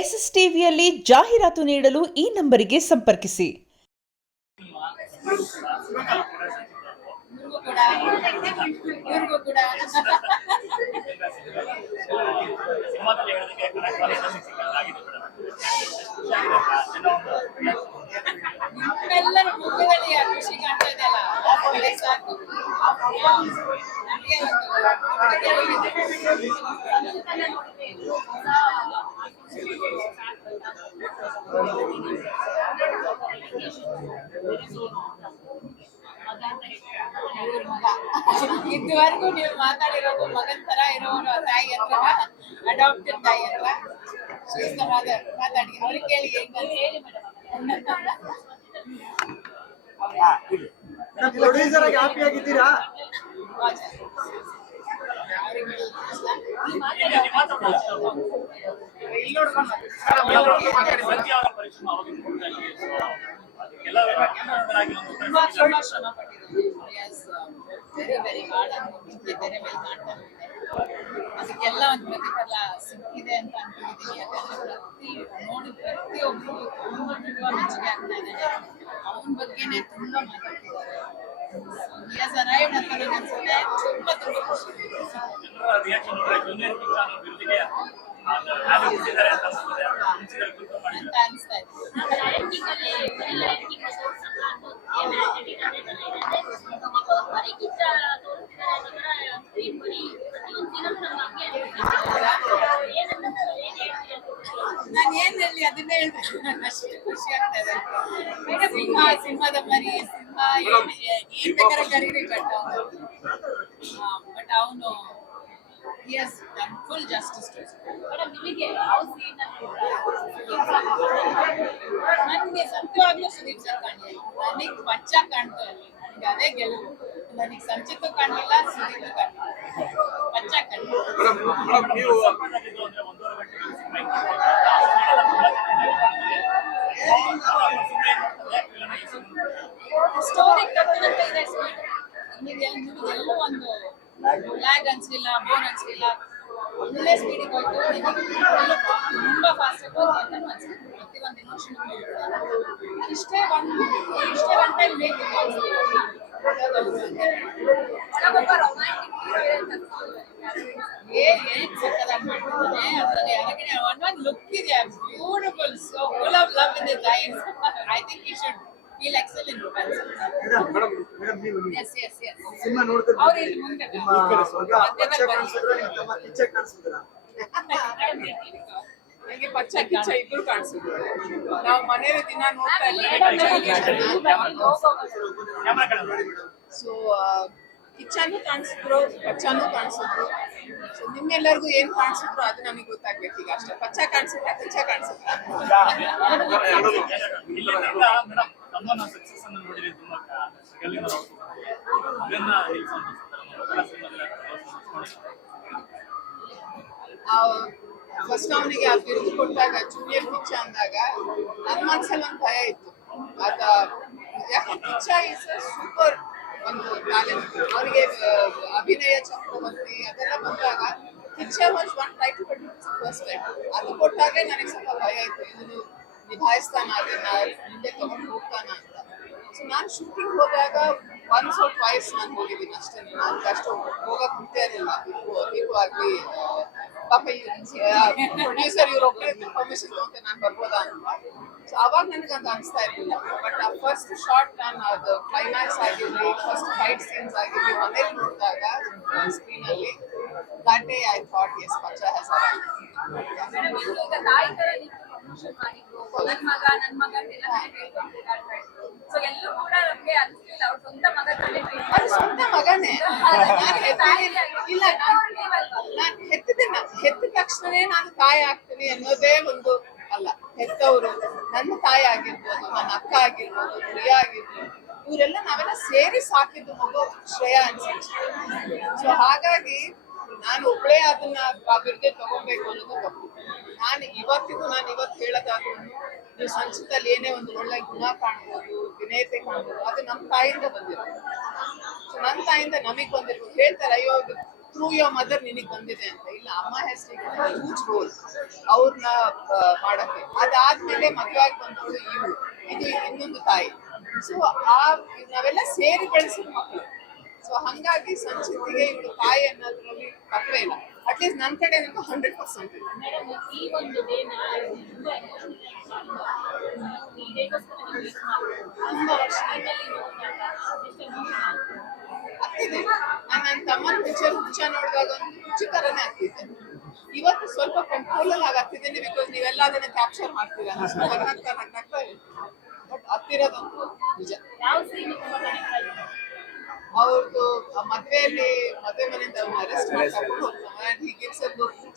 ಎಸ್ಎಸ್ಟಿವಿಯಲ್ಲಿ ಜಾಹೀರಾತು ನೀಡಲು ಈ ನಂಬರಿಗೆ ಸಂಪರ್ಕಿಸಿ. ಎಲ್ಲರ ಮುಖದಲ್ಲಿ ಆ ಖುಷಿ ಕಾಣ್ತಾ ಇದೆಯಲ್ಲ, ಸಾಕು. ಇದುವರೆಗೂ ನೀವು ಮಾತಾಡಿರೋದು ಮಗನ್ ತರ ಇರೋರು ತಾಯಿ ಹತ್ರ, ಅಡಾಪ್ಟೆಡ್ ತಾಯಿ ಹತ್ರ. ಮಾತಾಡಿ ಅವ್ರಿಗೆ ಕೇಳಿ ಹೇಳಿ ಪ್ರೊಡ್ಯೂಸರ್ ಆಗಿ ಹ್ಯಾಪಿ ಆಗಿದ್ದೀರಾ? ತುಂಬಾ ಶ್ರಮ ಪಟ್ಟಿದ್ರು. ವೆರಿ ವೆರಿ ಹಾರ್ಡ್ ಅನ್ಕೊಂಡಿದ್ದೆ, ಬೇರೆ ಮೇಲೆ ಮಾಡ್ತಾ ಅದಕ್ಕೆಲ್ಲ ಒಂದು ಪ್ರತಿಫಲ ಸಿಕ್ಕಿದೆ ಅಂತ ಅನ್ಕೊಂಡಿದ್ದೀನಿ. ಯಾಕಂದ್ರೆ ಪ್ರತಿಯೊಬ್ರು ತುಂಬಾ ಮೆಚ್ಚುಗೆ ಆಗ್ತಾ ಇದ್ದಾರೆ. ಅವನ ಬಗ್ಗೆನೆ ತುಂಬಾ ಮಾತಾಡ್ತಿದ್ದಾರೆ. ಅರೈವ್ಡ್ ಅಂತ ನನಗೆ ಅನ್ಸುತ್ತೆ. ತುಂಬಾ ತುಂಬಾ ಖುಷಿ ಅಂತ ಅನಿಸ್ತಾ ಇದೆ. ನಾನು ಏನ್ ಹೇಳಿ ಅದನ್ನೇ ಹೇಳ್ಬೇಕು. ಅಷ್ಟು ಖುಷಿ ಆಗ್ತಾ ಇದೆ. ಸಿಂಹದ ಮರಿ, ಸಿಂಹ ಏನ್ ಬೇಕಾದ್ರೆ ಕರೀರಿ, ಬಟ್ ಅವನು ಫುಲ್ ಜಸ್ಟಿಸ್. ನನಗೆ ಸತ್ಯವಾಗ್ಲೂ ಸುದೀಪ್ ಸರ್ ಕಾಣಲಿಲ್ಲ. ನನಗೆ ಬಚ್ಚ ಕಾಣ್ತು ಅಲ್ಲಿ, ನನಗೆ ಅದೇ ಗೆಲುವು. ನನಗೆ ಸಂಚಿತು ಕಾಣಲಿಲ್ಲ, ಸುದೀಪ್ ಕಾಣಲಿಲ್ಲ, ಬಚ್ಚ ಕಾಣಲಿಲ್ಲ. ಸ್ಟೋರಿ ಕಟ್ಟಿದಂತ ಇದೆ ಸ್ಪೀಡ್. ನಿಮಗೆಲ್ಲೂ ಒಂದು ಲ್ಯಾಗ್ ಅನ್ಸ್ಲಿಲ್ಲ, ಬೋರ್ ಅನ್ಸ್ಲಿಲ್ಲ. ಒಳ್ಳೆ ಸ್ಪೀಡಿಗೆ ಹೋಯ್ತು. ತುಂಬಾ ಫಾಸ್ಟ್ ಆಗಿ ಹೋಯ್ತು ಅಂತ ಅನ್ಸುತ್ತೆ. ಪ್ರತಿಯೊಂದು ಇಮೋಷನ್ ಇಷ್ಟೇ ಒನ್ ಟೈಮ್ ಬೇಕಿತ್ತು ಅನ್ಸುತ್ತೆ. One look is beautiful, so full of love in his eyes. I think he should feel excellent. Yes. Cinema ನೋಡ್ತಾರೆ. ಅವ್ರು ಇಲ್ಲಿ ಮುಂದೆ ನನಗೆ ಪಚ್ಚ ಕಿಚ್ಚ ಇಬ್ರು ಕಾಣಿಸಿದ್ರು. ನಾವು ಮನೇಲಿ ದಿನ ನೋಡ್ತಾ ಸೊ ಕಿಚ್ಚನೂ ಕಾಣಿಸಿದ್ರು, ಪಚ್ಚಾನು ಕಾಣಿಸಿದ್ರು. ಸೊ ನಿಮ್ಮೆಲ್ಲರಿಗೂ ಏನ್ ಕಾಣಿಸಿದ್ರು ಅದು ನನಗೆ ಗೊತ್ತಾಗ್ಬೇಕು ಈಗ ಅಷ್ಟೇ. ಪಚ್ಚ ಕಾಣಿಸಿದ್ರ, ಕಿಚ್ಚ ಕಾಣಿಸಿದ್ರ? ಫಸ್ಟ್ ಅವನಿಗೆ ಆ ಬಿರುದು ಕೊಟ್ಟಾಗ ಜೂನಿಯರ್ ಕಿಚ್ಚ ಅಂದಾಗ ನನ್ನ ಮನಸ್ಸಲ್ಲಿ ಒಂದು ಭಯ ಇತ್ತು. ಯಾಕೆ ಕಿಚ್ಚ ಇಸ್ ಸೂಪರ್ ಒಂದು ಟ್ಯಾಲೆಂಟ್. ಅವರಿಗೆ ಅಭಿನಯ ಚಕ್ರವರ್ತಿ ಅದೆಲ್ಲ ಬಂದಾಗ Kichcha was one try to first time. ಅದು ಕೊಟ್ಟಾಗ ನನಗೆ ಸ್ವಲ್ಪ ಭಯ ಇತ್ತು, ಇದನ್ನು ನಿಭಾಯಿಸ್ತಾನ, ಅದನ್ನ ಮುಂದೆ ತಗೊಂಡು ಹೋಗ್ತಾನ ಅಂತ. ಸೊ ನಾನು ಶೂಟಿಂಗ್ ಹೋದಾಗ ಒನ್ಸ್ ಆರ್ ಟ್ವೈಸ್ ನಾನು ಹೋಗಿದ್ದೀನಿ ಅಷ್ಟೇ. ನಾನು ಅಷ್ಟು ಹೋಗಕ್ಕೆ ಮುಂಚೆ ಇರಲಿಲ್ಲ. ದೀಪು ಆಗಲಿ ಪಾಪ ಪ್ರೊಡ್ಯೂಸರ್ ಇವ್ರು ಒಬ್ಬರೇ ಪರ್ಮಿಷನ್ ತಗೊಂತೆ ನಾನು ಬರ್ಬೋದಾ ಅಂತ. ಸೊ ಅವಾಗ ನನಗೆ ಅಂತ ಅನಿಸ್ತಾ ಇರಲಿಲ್ಲ. ಬಟ್ ಆ ಫಸ್ಟ್ ಶಾರ್ಟ್ ನಾನು ಅದು ಕ್ಲೈಮ್ಯಾಕ್ಸ್ ಆಗಿರಲಿ, ಫಸ್ಟ್ ಫೈಟ್ ಸೀನ್ಸ್ ಆಗಿರಲಿ ಮನೇಲಿ ನೋಡಿದಾಗ ಸ್ಕ್ರೀನಲ್ಲಿ that day I thought yes Pachcha has arrived. ನನ್ನ ಮಗ ಸೊ ಎಲ್ಲೂ ಕೂಡ ನಮ್ಗೆ ಅನ್ಸಲಿಲ್ಲ ಅವ್ರ ಸ್ವಂತ ಮಗ. ಅದು ಸ್ವಂತ ಮಗನೇ. ಇಲ್ಲ, ನಾನು ಹೆತ್ತ ತಕ್ಷಣನೇ ನಾನು ತಾಯಿ ಆಗ್ತೀನಿ ಅನ್ನೋದೇ ಒಂದು ಅಲ್ಲ. ಹೆತ್ತವರು ನನ್ನ ತಾಯಿ ಆಗಿರ್ಬೋದು, ನನ್ನ ಅಕ್ಕ ಆಗಿರ್ಬೋದು, ಪ್ರಿಯಾ ಆಗಿರ್ಬೋದು, ಇವರೆಲ್ಲ ನಾವೆಲ್ಲ ಸೇರಿ ಸಾಕಿದ್ದು ಮಗು ಶ್ರೇಯಾ ಅನ್ಸುತ್ತೆ. ಸೊ ಹಾಗಾಗಿ ನಾನು ಒಬ್ಬಳೇ ಅದನ್ನ ಬಿರುದೆ ತಗೋಬೇಕು ಅನ್ನೋದು ತಪ್ಪು. ನಾನು ಇವತ್ತು ಹೇಳೋದಾದ್ರೂ ನೀವು ಸಂಚಿತಲ್ಲಿ ಏನೇ ಒಂದು ಒಳ್ಳೆ ಗುಣ ಕಾಣ್ಬೋದು, ವಿನಯತೆ ಕಾಣ್ಬೋದು, ಅದು ನಮ್ಮ ತಾಯಿಯಿಂದ ಬಂದಿರೋದು. ಸೊ ನನ್ನ ತಾಯಿಯಿಂದ ನಮಗೆ ಬಂದಿರ್ಬೋದು. ಹೇಳ್ತಾರೆ, ಅಯ್ಯೋ ಥ್ರೂ ಯೋರ್ ಮದರ್ ನಿನಗೆ ಬಂದಿದೆ ಅಂತ. ಇಲ್ಲ, ಅಮ್ಮ ಹ್ಯಾಸ್ ಟೇಕನ್ ಹ್ಯೂಜ್ ರೋಲ್ ಅವ್ರನ್ನ ಮಾಡಕ್ಕೆ. ಅದಾದ್ಮೇಲೆ ಮದುವೆ ಆಗಿ ಬಂದವಳು ಇದು ಇನ್ನೊಂದು ತಾಯಿ. ಸೊ ನಾವೆಲ್ಲ ಸೇರಿ ಬೆಳೆಸಿದ ಮಕ್ಕಳು. ಸೊ ಹಂಗಾಗಿ ಸಂಚಿತಿಗೆ ಇವಳು ತಾಯಿ ಅನ್ನೋದ್ರಲ್ಲಿ ತಪ್ಪೇ ಇಲ್ಲ. ಅಟ್ಲೀಸ್ಟ್ ನನ್ನ ಕಡೆ 100% ಇದೆ. ಮೇಡಮ್, ಈ ಒಂದು ಡೇನ ಈ ಡೇಗೋಸ್ಕರ ನೀವು ವೇಟ್ ಮಾಡ್ತೀರಾ? ತುಂಬಾ ವರ್ಷ ಆಗ್ತಿದೆ. ನನ್ನ ತಮ್ಮನ ಪಿಕ್ಚರ್ ಹುಚ್ಚ ನೋಡಿದಾಗ ಒಂದು ಹುಚ್ಚು ತರನೇ ಆಗ್ತಿದೆ. ಇವತ್ತು ಸ್ವಲ್ಪ ಕಂಟ್ರೋಲ್ ಆಗಿ ಆಗ್ತಿದ್ದೇನೆ, ಬಿಕಾಸ್ ನೀವೆಲ್ಲ ಅದನ್ನ ಕ್ಯಾಪ್ಚರ್ ಮಾಡ್ತೀರಾ. ಬಟ್ ಹತ್ತಿರೋದಂತೂ ನಿಜ. ಯಾವ ಸೀನ್ ತುಂಬಾ ಕನೆಕ್ಟ್ ಆಗಿದೆ? ಅವ್ರದ್ದು ಮದುವೆ ಮನೆಯಿಂದ ಅರೆಸ್ಟ್ ಮಾಡ್ಕೊಂಡು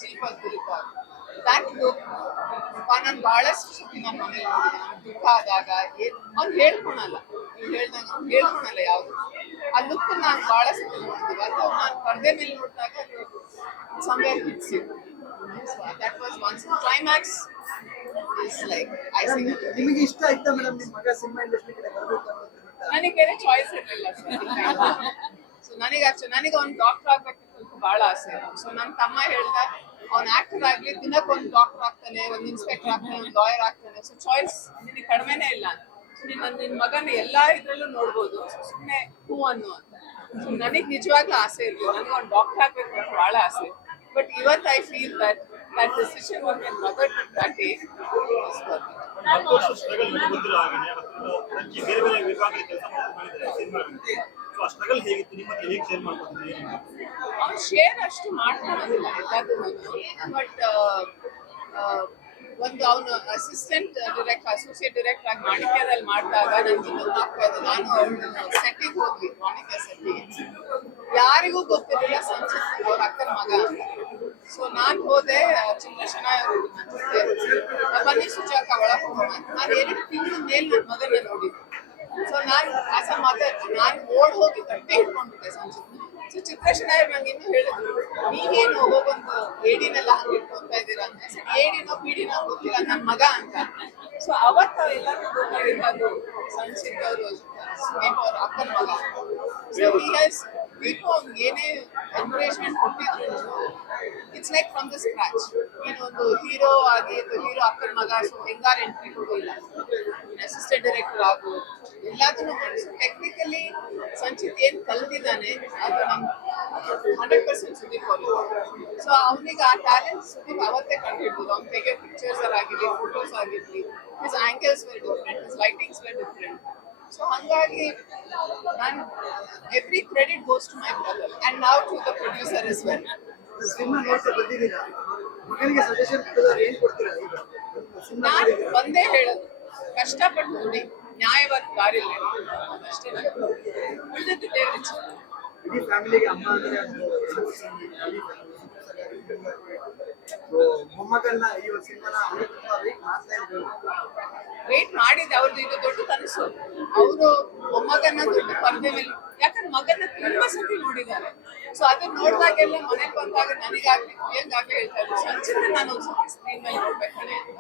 ಚೀಫ್ ಆಗಿ ತಿರುಗ್ತಾರೆ. ದ್ಯಾಟ್ ಲುಕ್ ನಾನು ಬಹಳಷ್ಟು ಸತಿ ನನ್ನ ಮನೇಲಿ ನೋಡಿದ್ದೀನಿ. ದುಃಖ ಆದಾಗ ಅವ್ನು ಹೇಳ್ಕೊಳಲ್ಲ, ನೀವು ಹೇಳ್ದಂಗೆ ಅವ್ನು ಹೇಳ್ಕೊಳಲ್ಲ ಯಾವುದು. ಆ ಲುಕ್ ನಾನು ಬಹಳ ಸತಿ ನೋಡಿದ್ದೀವಿ. ಅದು ನಾನು ಪರ್ದೆ ಮೇಲೆ ನೋಡಿದಾಗ somewhere hits you. So that was once. Climax is like icing. ನಿಮಗೆ ಇಷ್ಟ ಆಯ್ತಾ ಮೇಡಮ್ ನಿಮ್ಮ ಮಗ ಸಿನಿಮಾ ಇಂಡಸ್ಟ್ರಿ ಕಡೆ ಬರಬೇಕು ಅನ್ನೋದು? ನನಗೆ ಬೇರೆ ಚಾಯ್ಸ್ ಇರಲಿಲ್ಲ. ಸೊ ನನಗೆ ಅವ್ನು ಡಾಕ್ಟರ್ ಆಗ್ಬೇಕಿತ್ತು ಬಹಳ ಆಸೆ. ಸೊ ನನ್ನ ತಮ್ಮ ಹೇಳ್ದ, ಅವ್ನು ಆಕ್ಟರ್ ಆಗ್ಲಿ, ದಿನಕ್ಕೊಂದು ಡಾಕ್ಟರ್ ಆಗ್ತಾನೆ, ಒಂದು ಇನ್ಸ್ಪೆಕ್ಟರ್ ಆಗ್ತಾನೆ, ಒಂದು ಲಾಯರ್ ಆಗ್ತಾನೆ. ಸೊ ಚಾಯ್ಸ್ ನಿನಗೆ ಕಡಿಮೆನೇ ಇಲ್ಲ. ಸೊ ನಿನ್ನ ಮಗನ ಎಲ್ಲಾ ಇದ್ರಲ್ಲೂ ನೋಡ್ಬೋದು. ಸೊ ಸುಮ್ಮನೆ ಹೂ ಅನ್ನು ಅಂತ. ಸೊ ನನಗೆ ನಿಜವಾಗ್ಲೂ ಆಸೆ ಇರಲಿಲ್ಲ. ನನಗೆ ಅವ್ನು ಡಾಕ್ಟರ್ ಆಗ್ಬೇಕು ಅಂತ ಬಹಳ ಆಸೆ. ಬಟ್ ಇವತ್ತು I feel that decision was my mother took that day was perfect. ಅವ್ನು ಶೇರ್ ಅಷ್ಟು ಮಾಡ್ಕೊಳ್ಳೋದಿಲ್ಲ ಎಲ್ಲದನ್ನೂ. ಬಟ್ ಒಂದು ಅವನು ಅಸಿಸ್ಟೆಂಟ್ ಅಸೋಸಿಯೇಟ್ ಡೈರೆಕ್ಟರ್ ಆಗಿ ಮಾಣಿಕ್ಯದಲ್ಲಿ ಮಾಡಿದಾಗ ನನಗೆ ಇನ್ನೊಂದು ಆಗ್ತಾ ಇದೆ. ನಾನು ಅವಳು ಸೆಟ್ಟಿಗೆ ಹೋದ್ವಿ, ಮಾಣಿಕ್ಯ ಸೆಟ್ಟಿಗೆ. ಯಾರಿಗೂ ಗೊತ್ತಿರಲಿಲ್ಲ ಸಂಚಿತ್ ಅವ್ರ ಅಕ್ಕನ ಮಗ ಅಂತ. ಸೊ ನಾನು ಹೋದೆ, ಚಂದ್ರಶನಾಯ ಅವರು ನನ್ನ ಜೊತೆ, ಬನ್ನಿ ಸುಜಾಕ ಒಳಗೆ ಹೋಗೋಣ. ನಾನು 2 ತಿಂಗಳ ಮೇಲೆ ನನ್ನ ಮಗನ ನೋಡಿದ್ದೆ. ಸೊ ನಾನು ಆಸ್ ಅ ಮದರ್ ನಾನು ಹೋಗಿ ಗಟ್ಟಿ ಹಿಡ್ಕೊಂಡ್ಬಿಟ್ಟೆ ಸಂಚಿತ್. ಸೊ ಚಿತ್ರಶನಾಯ ನಂಗೆ ಇನ್ನೂ ಹೇಳಿದ್ರು, ನೀವೇನು ಹೋಗೊಂದು ಏಡಿನೆಲ್ಲ ಹಂಗೆ ಇಟ್ಕೊಂತಾ ಇದ್ದೀರಾ ಅಂತ. ಸರಿ, ಏಡಿನೋ ಪೀಡಿನೋ ಗೊತ್ತಿಲ್ಲ, ನನ್ನ ಮಗ ಅಂತ. ಸೊ ಅವತ್ತು ಎಲ್ಲರಿಗೂ ಗೊತ್ತಾಗಿದ್ದು ಸಂಚಿತ್ ಅವರು ಅವ್ರ ಅಕ್ಕನ ಮಗ. ಸೊ ದೀಪು ಅವ್ನಿಗೆ ಏನೇ ಎನ್ಕರೇಜ್ಮೆಂಟ್ ಕೊಟ್ಟಿದ್ರು, it's like from the scratch. ಒಂದು ಹೀರೋ ಆಗಿ ಹೀರೋ ಅಕ್ಕನ ಮಗ, ಸೊ ಹೆಂಗಾರು ಎಂಟ್ರಿ ಕೊಡೋಲ್ಲ, ಅಸಿಸ್ಟೆಂಟ್ ಡೈರೆಕ್ಟರ್ ಆಗು, ಎಲ್ಲದನ್ನು ಮಾಡಿ. ಸೊ ಟೆಕ್ನಿಕಲಿ ಸಂಚಿತ್ ಏನ್ ಕಲ್ತಿದ್ದಾನೆ ಅದು ನಮ್ಗೆ 100% ಸುದೀಪ್ ಅವರು. ಸೊ ಅವನಿಗೆ ಆ ಟ್ಯಾಲೆಂಟ್ ಸುದೀಪ್ ಅವತ್ತೇ ಕಂಡುಹಿಡಿದ್ರು. ಅವ್ನು ತೆಗೆ ಪಿಕ್ಚರ್ಸ್ ಆಗಿರ್ಲಿ, ಫೋಟೋಸ್ ಆಗಿರ್ಲಿ, his angles were different, his lightings were different. So ಹಂಗಾಗಿ ನಾನು every credit goes to my brother and now to the producer as well. ಸಿನಿಮಾ ನೋಡ್ತಾ ಬಂದಿದ್ದೀರಾ, ಮಗನಿಗೆ ಸಜೆಷನ್ ಕೊಡೋದು ಏನ್ ಕೊಡ್ತೀರಾ? ಈಗ ನಾನು ಒಂದೇ ಹೇಳೋದು, ಕಷ್ಟಪಟ್ಟು ನೋಡಿ, ನ್ಯಾಯವಾದ ದಾರಿಯಲ್ಲಿ ಅಷ್ಟೇ. ಉಳಿದದ್ದು ದೇವ್ರ ಇಚ್ಛೆ. ಇಡೀ ಫ್ಯಾಮಿಲಿಗೆ ಅಮ್ಮ ಅಂದ್ರೆ ಮೊಮ್ಮಗನ್ನ ಈ ಒಂದು ಸಿನಿಮಾನ ಅವರು ತುಂಬಾ ವೇಟ್ ಮಾಡ್ತಾ ಇದ್ರು. ವೇಟ್ ಮಾಡಿದ್ದೆ. ಅವ್ರದ್ದು ಇದು ದೊಡ್ಡ ಕನಸು. ಅವರು ಮೊಮ್ಮಗನ್ನ ದೊಡ್ಡ ಪರ್ದೆ ಮೇಲೆ, ಯಾಕಂದ್ರೆ ಮಗನ್ನ ತುಂಬಾ ಸತಿ ನೋಡಿದ್ದಾರೆ. ಸೊ ಅದನ್ನ ನೋಡಿದಾಗೆಲ್ಲ ಮನೆಗೆ ಬಂದಾಗ ನನಗಾಗ್ಲಿ ಪ್ರಿಯಂಗಾಗ್ಲಿ ಹೇಳ್ತಾ ಇದ್ರು, ಸಂಚಿತ ನಾನು ಒಂದ್ಸತಿ ಸ್ಕ್ರೀನ್ ಮೇಲೆ ನೋಡ್ಬೇಕಣೆ ಅಂತ.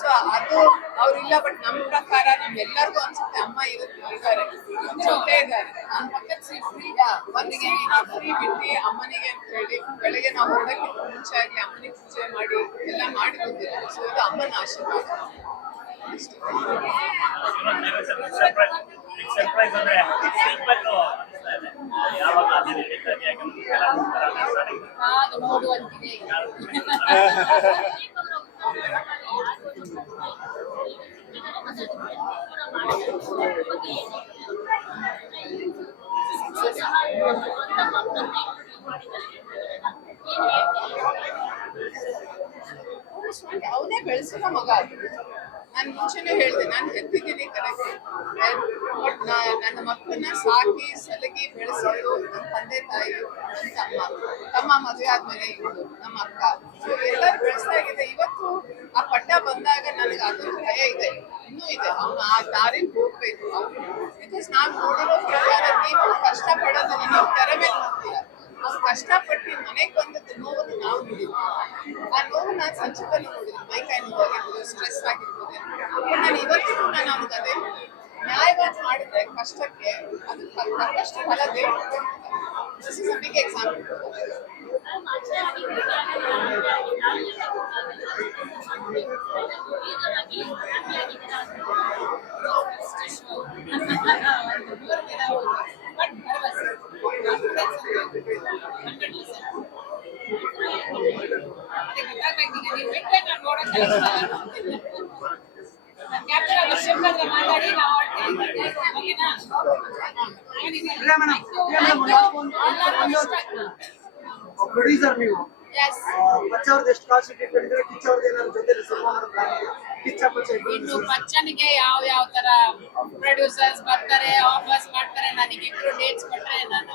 ಸೊ ಅದು ಅವ್ರಿಲ್ಲ. ಬಟ್ ನಮ್ ಪ್ರಕಾರ ನಮ್ಗೆಲ್ಲರಿಗೂ ಅನ್ಸುತ್ತೆ ಅಮ್ಮ ಇವತ್ತು ಇದ್ದಾರೆ, ಜೊತೆ ಇದ್ದಾರೆ. ನನ್ನ ಪಕ್ಕದ ಸೀಟ್ ಫ್ರೀ, ಒಂದಿಗೆ ಫ್ರೀ ಬಿಟ್ಟು ಅಮ್ಮನಿಗೆ ಅಂತ ಹೇಳಿ ಬೆಳಗ್ಗೆ ನಾವು ಹೊರಡಕ್ಕೆ ಮುಂಚೆ ಆಗ್ಲಿ ಅಮ್ಮನಿಗೆ ಪೂಜೆ ಮಾಡಿ ಎಲ್ಲ ಮಾಡಿ ಬಂದಿದ್ದಾರೆ. ಸೊ ಇದು ಅಮ್ಮನ ಆಶೀರ್ವಾದ. ನೋಡುವಂತಿದೆ. ಅವನೇ ಬೆಳೆಸಿದ ಮಗ. ನಾನು ಮುಂಚೆನೆ ಹೇಳಿದೆ, ನಾನು ಹೆತ್ತಿದ್ದೀನಿ ಕರೆಕ್ಟ್. ಬಟ್ ನನ್ನ ಮಕ್ಕಳನ್ನ ಸಾಕಿ ಸಲಗಿ ಬೆಳೆಸೋದು ನನ್ನ ತಂದೆ ತಾಯಿ, ನನ್ನ ತಮ್ಮ ಮದುವೆ ಆದ್ಮೇಲೆ ಇವರು ನಮ್ಮ ಅಕ್ಕ, ಎಲ್ಲರೂ ಬೆಳೆಸಾಗಿದೆ. ಇವತ್ತು ಆ ಪಟ್ಟ ಬಂದಾಗ ನನಗೆ ಅದೊಂದು ಭಯ ಇದೆ, ಇನ್ನೂ ಇದೆ. ಅವನು ಆ ದಾರಿಲಿ ಹೋಗ್ಬೇಕು. ಬಿಕಾಸ್ ನಾವು ನೋಡಿರೋ ಪ್ರಕಾರ ನೀವು ಕಷ್ಟಪಡೋದನ್ನ ನೀವು ತೆರೆ ಮೇಲೆ ನೋಡ್ತೀರ. ಅವ್ರು ಕಷ್ಟಪಟ್ಟು ಮನೆಗೆ ಬಂದದ್ದು ನೋವನ್ನು ನಾವು ನೋಡಿದ್ವಿ. ಆ ನೋವು ನಾನು ಸಂಚಿತಲ್ಲಿ ನೋಡಿದ್ವಿ. ಮೈಕೈ ನೋವಾಗಿರ್ಬೋದು, ಸ್ಟ್ರೆಸ್ ಆಗಿರ್ಬೋದು. ನಾನು ಇವತ್ತಿಗೂ ನಾನು ಅವ್ನಿಗೆ ಅದೇ ನ್ಯಾಯವಾಗಿ ಮಾಡಿದ್ರೆ ಕಷ್ಟಕ್ಕೆ ಅದು ತಕ್ಕಷ್ಟು ಫಲ ದೇವರು this is a big example. ಮಾತಾಡಿ ನಾವು ಪ್ರೊಡ್ಯೂಸರ್ ನೀವು ಪಚ್ಚ ಅವ್ರದ್ದು ಎಷ್ಟು ಕಾಸ್ಟ್ ಇಟ್ಟಿದ್ರೆ ಕಿಚ್ಚ ಅವ್ರದ್ದು ಏನಾದ್ರು ಜೊತೆ ಸಿನಿಮಾ ಪ್ಲಾನ್ ಇದೆ ಕಿಚ್ಚ ಪಚ್ಚ ಇನ್ನು ಪಚ್ಚನಿಗೆ ಯಾವ ತರ ಪ್ರೊಡ್ಯೂಸರ್ಸ್ ಬರ್ತಾರೆ ಆಫರ್ಸ್ ಮಾಡ್ತಾರೆ, ನನಗೆ ಇಬ್ರು ಡೇಟ್ಸ್ ಕೊಟ್ರೆ ನಾನು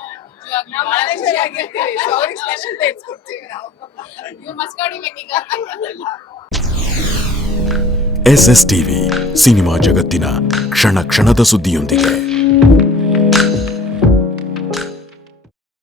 ನಾವು ಮ್ಯಾನೇಜರ್ ಆಗಿರ್ತೀವಿ, ಸೊ ಅವ್ರಿಗೆ ಸ್ಪೆಷಲ್ ಡೇಟ್ಸ್ ಕೊಡ್ತೀವಿ ನಾವು. ನೀವು ಮಸ್ಕೋಡಿಬೇಕೀಗ. SS ಟಿವಿ ಸಿನಿಮಾ ಜಗತ್ತಿನ ಕ್ಷಣ ಕ್ಷಣದ ಸುದ್ದಿಯೊಂದಿಗೆ.